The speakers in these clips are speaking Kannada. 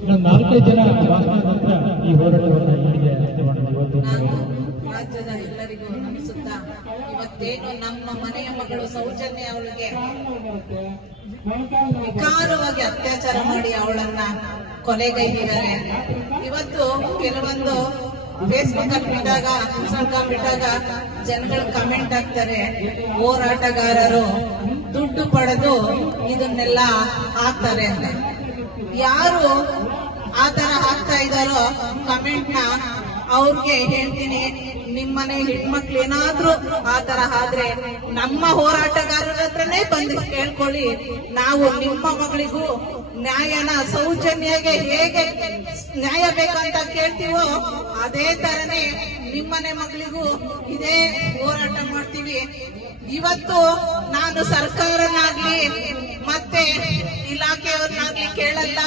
ನಾನು ನಾಲ್ಕೈದು ಜನ ನಂತರ ಈ ಹೋರಾಟವನ್ನು ಇಲ್ಲಿಗೆ ಇವತ್ತು ರಾಜ್ಯದ ಎಲ್ಲರಿಗೂ ನಮಿಸುತ್ತಾ ಇವತ್ತೇನು ನಮ್ಮ ಮನೆಯ ಮಗಳು ಸೌಜನ್ಯ ಅವಳಿಗೆ ವಿಕಾರವಾಗಿ ಅತ್ಯಾಚಾರ ಮಾಡಿ ಅವಳನ್ನ ಕೊಲೆಗೈದಿದ್ದಾರೆ ಇವತ್ತು ಕೆಲವೊಂದು ಫೇಸ್ಬುಕ್ ಅಲ್ಲಿ ಬಿಟ್ಟಾಗ ಇನ್ಸ್ಟಾಗ್ರಾಮ್ ಬಿಟ್ಟಾಗ ಜನಗಳು ಕಮೆಂಟ್ ಹಾಕ್ತಾರೆ ಹೋರಾಟಗಾರರು ದುಡ್ಡು ಪಡೆದು ಇದನ್ನೆಲ್ಲ ಹಾಕ್ತಾರೆ ಅಂತ. ಯಾರು ಆ ತರ ಹಾಕ್ತಾ ಇದಾರೋ ಕಮೆಂಟ್ನ ಅವ್ರಿಗೆ ಹೇಳ್ತೀನಿ. ನಿಮ್ಮನೆ ಹೆಣ್ಮಕ್ಳು ಏನಾದ್ರೂ ಆ ತರ ಆದ್ರೆ ನಮ್ಮ ಹೋರಾಟಗಾರರ ಹತ್ರನೇ ಬಂದು ಕೇಳ್ಕೊಳ್ಳಿ. ನಾವು ನಿಮ್ಮ ಮಗಳಿಗೂ ನ್ಯಾಯನ ಸೌಜನ್ಯಗೆ ಹೇಗೆ ನ್ಯಾಯ ಬೇಕಂತ ಕೇಳ್ತೀವೋ ಅದೇ ತರನೇ ನಿಮ್ಮನೆ ಮಗಳಿಗೂ ಇದೇ ಹೋರಾಟ ಮಾಡ್ತೀವಿ. ಇವತ್ತು ನಾನು ಸರ್ಕಾರನಾಗ್ಲಿ ಮತ್ತೆ ಇಲಾಖೆಯವ್ರನ್ನಾಗ್ಲಿ ಕೇಳಲ್ಲ.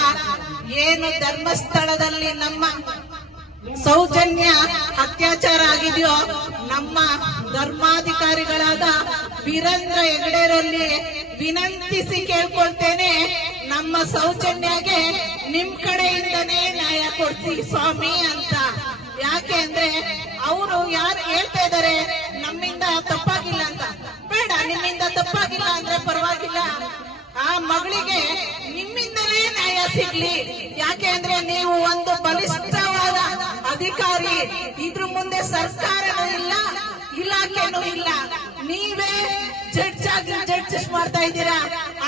ಏನು ಧರ್ಮಸ್ಥಳದಲ್ಲಿ ನಮ್ಮ ಸೌಜನ್ಯ ಅತ್ಯಾಚಾರ ಆಗಿದೆಯೋ, ನಮ್ಮ ಧರ್ಮಾಧಿಕಾರಿಗಳಾದ ವೀರೇಂದ್ರ ಹೆಗಡೆರಲ್ಲಿ ವಿನಂತಿಸಿ ಕೇಳ್ಕೊಳ್ತೇನೆ, ನಮ್ಮ ಸೌಜನ್ಯಗೆ ನಿಮ್ ಕಡೆಯಿಂದನೇ ನ್ಯಾಯ ಕೊಡ್ಸಿ ಸ್ವಾಮಿ ಅಂತ. ಯಾಕೆ ಅಂದ್ರೆ, ಅವರು ಯಾರು ಹೇಳ್ತಾ ಇದಾರೆ, ನಮ್ಮಿಂದ ಮಗಳಿಗೆ ನಿಮ್ಮಿಂದಲೇ ನ್ಯಾಯ ಸಿಗ್ಲಿ. ಯಾಕೆ ಅಂದ್ರೆ ನೀವು ಒಂದು ಬಲಿಷ್ಠವಾದ ಅಧಿಕಾರಿ. ಇದ್ರ ಮುಂದೆ ಸರ್ಕಾರನೂ ಇಲ್ಲ, ಇಲಾಖೆನೂ ಇಲ್ಲ. ನೀವೇ ಜಡ್ಜ್ ಆಗಿ ಜಡ್ಜಸ್ ಮಾಡ್ತಾ ಇದ್ದೀರಾ?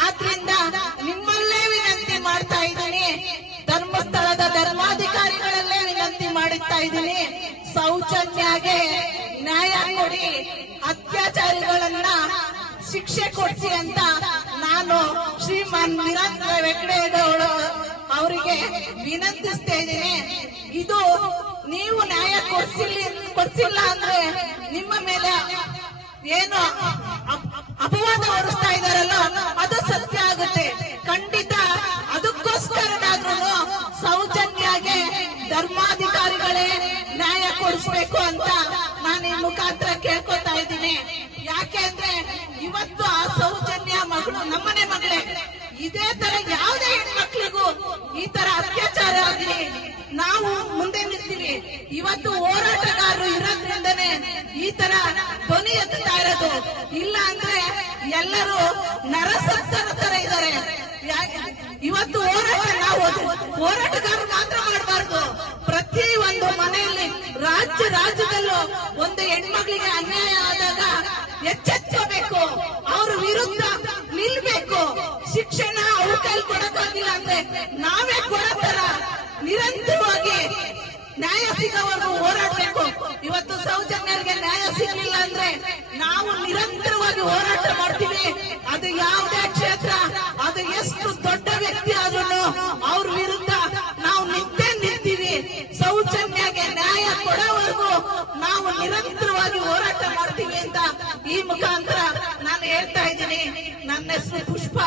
ಆದ್ರಿಂದ ನಿಮ್ಮಲ್ಲೇ ವಿನಂತಿ ಮಾಡ್ತಾ ಇದ್ದೀನಿ. ಧರ್ಮಸ್ಥಳದ ಧರ್ಮಾಧಿಕಾರಿಗಳಲ್ಲೇ ವಿನಂತಿ ಮಾಡುತ್ತಾ ಇದ್ದೀನಿ. ಸೌಜನ್ಯಾಗೆ ನ್ಯಾಯ ಕೊಡಿ. ಅತ್ಯಾಚಾರಿಗಳನ್ನ ಶಿಕ್ಷೆ ಕೊಡ್ಸಿ ಅಂತ ನಾನು ಶ್ರೀಮಾನ್ ನಿರಂತರ ವೆಂಕಟೇಗೌಡ ಅವರಿಗೆ ವಿನಂತಿಸ್ತಾ ಇದ್ದೀನಿ ಇದು ನೀವು ನ್ಯಾಯ ಕೊಡ್ಸಿಲ್ಲ ಕೊಡ್ಸಿಲ್ಲ ಅಂದ್ರೆ ನಿಮ್ಮ ಮೇಲೆ ಏನು ಅಪವಾದ ಹೊರಿಸ್ತಾ ಇದಾರಲ್ಲ ಅದು ಸತ್ಯ ಆಗುತ್ತೆ. ಖಂಡಿತ ಅದಕ್ಕೋಸ್ಕರನಾದ್ರೂ ಸೌಜನ್ಯಾಗೆ ಧರ್ಮಾಧಿಕಾರಿಗಳೇ ನ್ಯಾಯ ಕೊಡಿಸ್ಬೇಕು ಅಂತ ನಾನು ಈ ಮುಖಾಂತರ ಕೇಳ್ಕೊತಾ ಇದ್ದೀನಿ. ಯಾಕೆ ಅಂದ್ರೆ ಇವತ್ತು ಆ ಸೌಜನ್ಯ ಮಗಳು ನಮ್ಮನೆ ಮಗಳೇ ಇದೇ ತರ ಯಾವುದೇ ಹೆಣ್ಮಕ್ಳಿಗೂ ಈ ತರ ಅತ್ಯಾಚಾರ ಆಗಲಿ ನಾವು ಮುಂದೆ ನಿಲ್ತೀವಿ ಇವತ್ತು ಹೋರಾಟಗಾರರು ಇರೋದ್ರಿಂದನೇ ಈ ತರ ಧ್ವನಿ ಎತ್ತಾ ಇರೋದು. ಇಲ್ಲ ಅಂದ್ರೆ ಎಲ್ಲರೂ ನರಸತ್ತರ ತರ ಇದ್ದಾರೆ. ಇವತ್ತು ಹೋರಾಟ ನಾವು ಹೋರಾಟಗಾರರು ಮಾತ್ರ ಮಾಡಬಾರ್ದು. ಪ್ರತಿ ಒಂದು ಮನೆಯಲ್ಲಿ ರಾಜ್ಯ ರಾಜ್ಯದಲ್ಲೂ ಒಂದು ಹೆಣ್ಮಕ್ಳಿಗೆ ಅನ್ಯಾಯ ಆದಾಗ ಎಚ್ಚೆತ್ತಬೇಕು. ಅವ್ರ ವಿರುದ್ಧ ನಿಲ್ಬೇಕು. ಶಿಕ್ಷಣ ಅವ್ರ ಕೈಲಿ ಕೊಡಕ್ಕಾಗಿಲ್ಲ ಅಂದ್ರೆ ನಾವೇ ಕೊಡತ್ತರ ನಿರಂತರವಾಗಿ ನ್ಯಾಯ ಸಿಗೋವರೆಗೂ ಹೋರಾಡಬೇಕು. ಇವತ್ತು ಸೌಜನ್ಯರಿಗೆ ನ್ಯಾಯ ಸಿಗಲಿಲ್ಲ ಅಂದ್ರೆ ನಾವು ನಿರಂತರವಾಗಿ ಹೋರಾಟ ಮಾಡ್ತೀವಿ. ಅದು ಯಾವುದೇ ಕ್ಷೇತ್ರ, ಅದು ಎಷ್ಟು ದೊಡ್ಡ ವ್ಯಕ್ತಿ ಆದ್ರೂ ಅವ್ರ ವಿರುದ್ಧ ನಾವು ನಿಂತೇ ನಿಂತೀವಿ. ಸೌಜನ್ಯಗೆ ನ್ಯಾಯ ಕೊಡೋವರೆಗೂ ನಾವು ನಿರಂತರವಾಗಿ ಹೋರಾಟ ಮಾಡ್ತೀವಿ ಅಂತ ಈ ಮುಖಾಂತರ ನಾನು ಹೇಳ್ತಾ ಇದ್ದೀನಿ. ನನ್ನ ಹೆಸರು ಪುಷ್ಪ.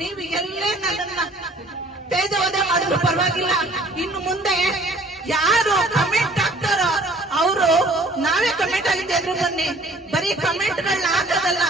ನೀವು ಎಲ್ಲೇ ನನ್ನನ್ನ ತೇಜವಧೆ ಮಾಡಿದ್ರು ಪರವಾಗಿಲ್ಲ. ಇನ್ನು ಮುಂದೆ ಯಾರು ಕಮೆಂಟ್ ಹಾಕ್ತಾರೋ ಅವರು ನಾವೇ ಕಮೆಂಟ್ ಆಗಿದ್ದೆ ಎದುರು ಬನ್ನಿ. ಬರೀ ಕಮೆಂಟ್ಗಳನ್ನ ಹಾಕೋದಲ್ಲ.